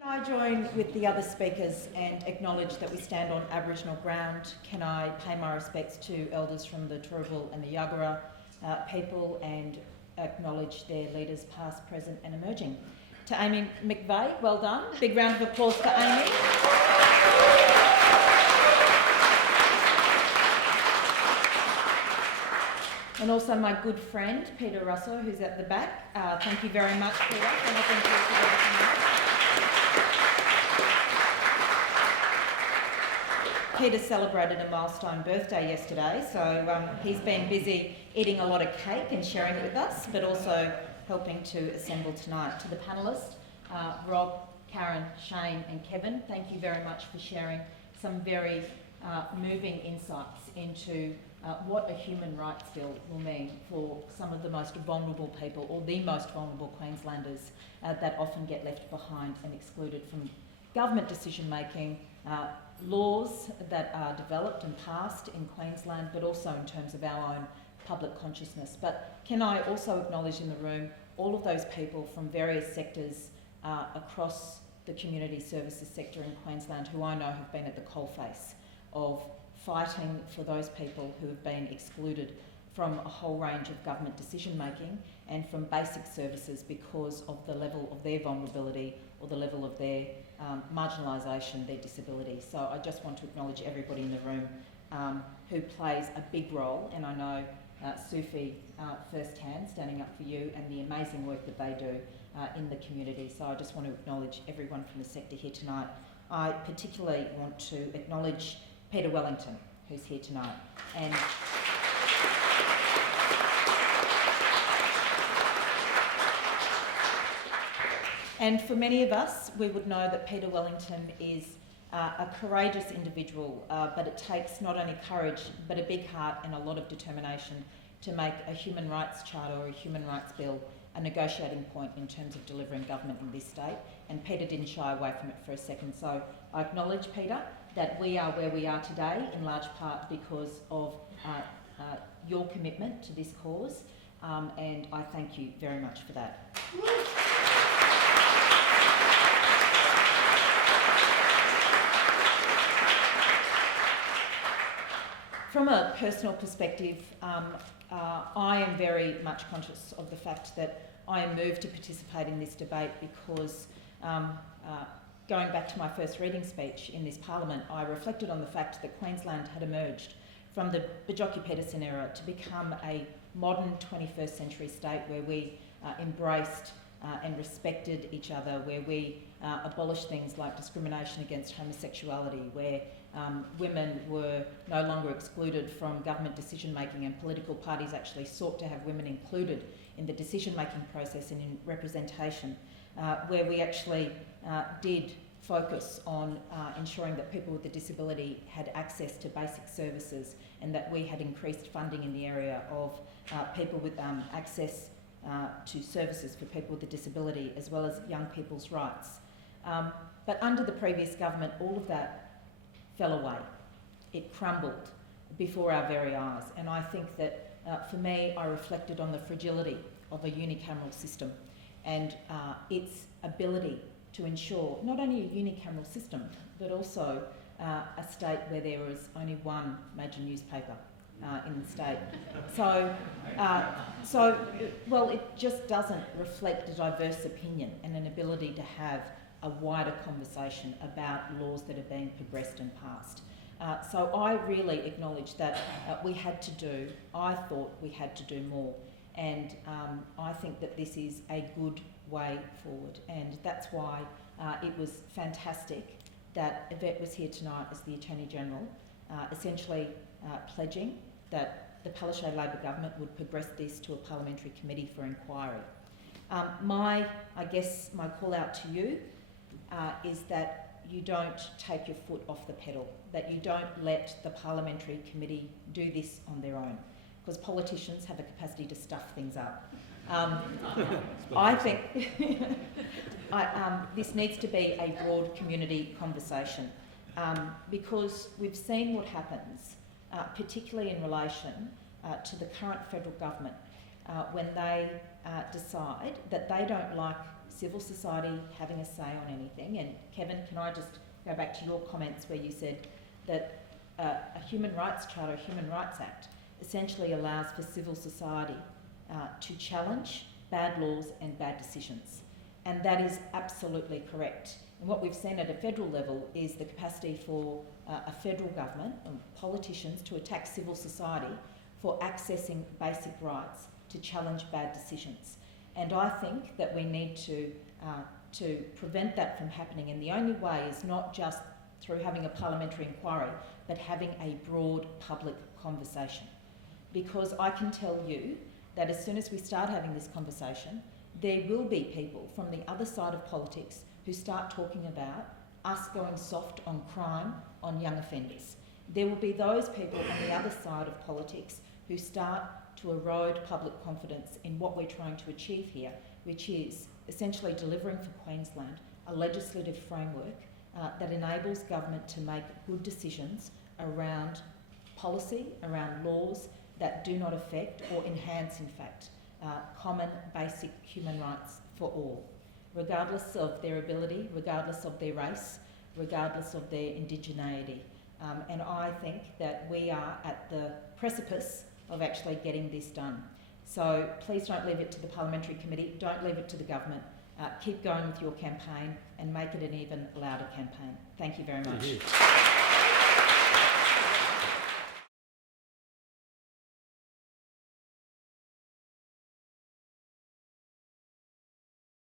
Can I join with the other speakers and acknowledge that we stand on Aboriginal ground? Can I pay my respects to elders from the Turrbal and the Yagara people and acknowledge their leaders past, present and emerging? To Amy McVeigh, well done. Big round of applause for Amy. And also my good friend, Peter Russell, who's at the back. Thank you very much, Peter, for helping to put together tonight. Peter celebrated a milestone birthday yesterday, so he's been busy eating a lot of cake and sharing it with us, but also helping to assemble tonight. To the panellists, Rob, Karen, Shane and Kevin, thank you very much for sharing some very moving insights into what a human rights bill will mean for some of the most vulnerable people, or the most vulnerable Queenslanders that often get left behind and excluded from government decision making, laws that are developed and passed in Queensland, but also in terms of our own public consciousness. But can I also acknowledge in the room all of those people from various sectors across the community services sector in Queensland who I know have been at the coalface of fighting for those people who have been excluded from a whole range of government decision making and from basic services because of the level of their vulnerability or the level of their marginalisation, their disability. So I just want to acknowledge everybody in the room who plays a big role, and I know Sufi firsthand, standing up for you and the amazing work that they do in the community. So I just want to acknowledge everyone from the sector here tonight. I particularly want to acknowledge Peter Wellington, who's here tonight. And for many of us, we would know that Peter Wellington is a courageous individual, but it takes not only courage, but a big heart and a lot of determination to make a human rights charter or a human rights bill a negotiating point in terms of delivering government in this state. And Peter didn't shy away from it for a second. So I acknowledge, Peter, that we are where we are today in large part because of your commitment to this cause, and I thank you very much for that. From a personal perspective, I am very much conscious of the fact that I am moved to participate in this debate because going back to my first reading speech in this Parliament, I reflected on the fact that Queensland had emerged from the Bajocki-Peterson era to become a modern 21st century state where we embraced and respected each other, where we abolished things like discrimination against homosexuality, where women were no longer excluded from government decision making and political parties actually sought to have women included in the decision making process and in representation, where we actually did focus on ensuring that people with a disability had access to basic services and that we had increased funding in the area of people with access to services for people with a disability, as well as young people's rights. But under the previous government, all of that fell away. It crumbled before our very eyes. And I think that for me, I reflected on the fragility of a unicameral system and its ability to ensure not only a unicameral system, but also a state where there was only one major newspaper in the state. Well, it just doesn't reflect a diverse opinion and an ability to have a wider conversation about laws that are being progressed and passed. So I really acknowledge that I thought we had to do more. And I think that this is a good way forward. And that's why it was fantastic that Yvette was here tonight as the Attorney-General, essentially pledging that the Palaszczuk Labor government would progress this to a parliamentary committee for inquiry. My call out to you is that you don't take your foot off the pedal, that you don't let the parliamentary committee do this on their own, because politicians have a capacity to stuff things up. I think this needs to be a broad community conversation because we've seen what happens, particularly in relation to the current federal government when they decide that they don't like civil society having a say on anything. And Kevin, can I just go back to your comments where you said that a Human Rights Charter, a Human Rights Act, essentially allows for civil society to challenge bad laws and bad decisions. And that is absolutely correct. And what we've seen at a federal level is the capacity for a federal government and politicians to attack civil society for accessing basic rights to challenge bad decisions. And I think that we need to prevent that from happening. And the only way is not just through having a parliamentary inquiry, but having a broad public conversation. Because I can tell you that as soon as we start having this conversation, there will be people from the other side of politics who start talking about us going soft on crime, on young offenders. There will be those people on the other side of politics who start to erode public confidence in what we're trying to achieve here, which is essentially delivering for Queensland a legislative framework that enables government to make good decisions around policy, around laws that do not affect or enhance, in fact, common basic human rights for all, regardless of their ability, regardless of their race, regardless of their indigeneity. And I think that we are at the precipice of actually getting this done. So please don't leave it to the Parliamentary Committee, don't leave it to the government. Keep going with your campaign and make it an even louder campaign. Thank you very much.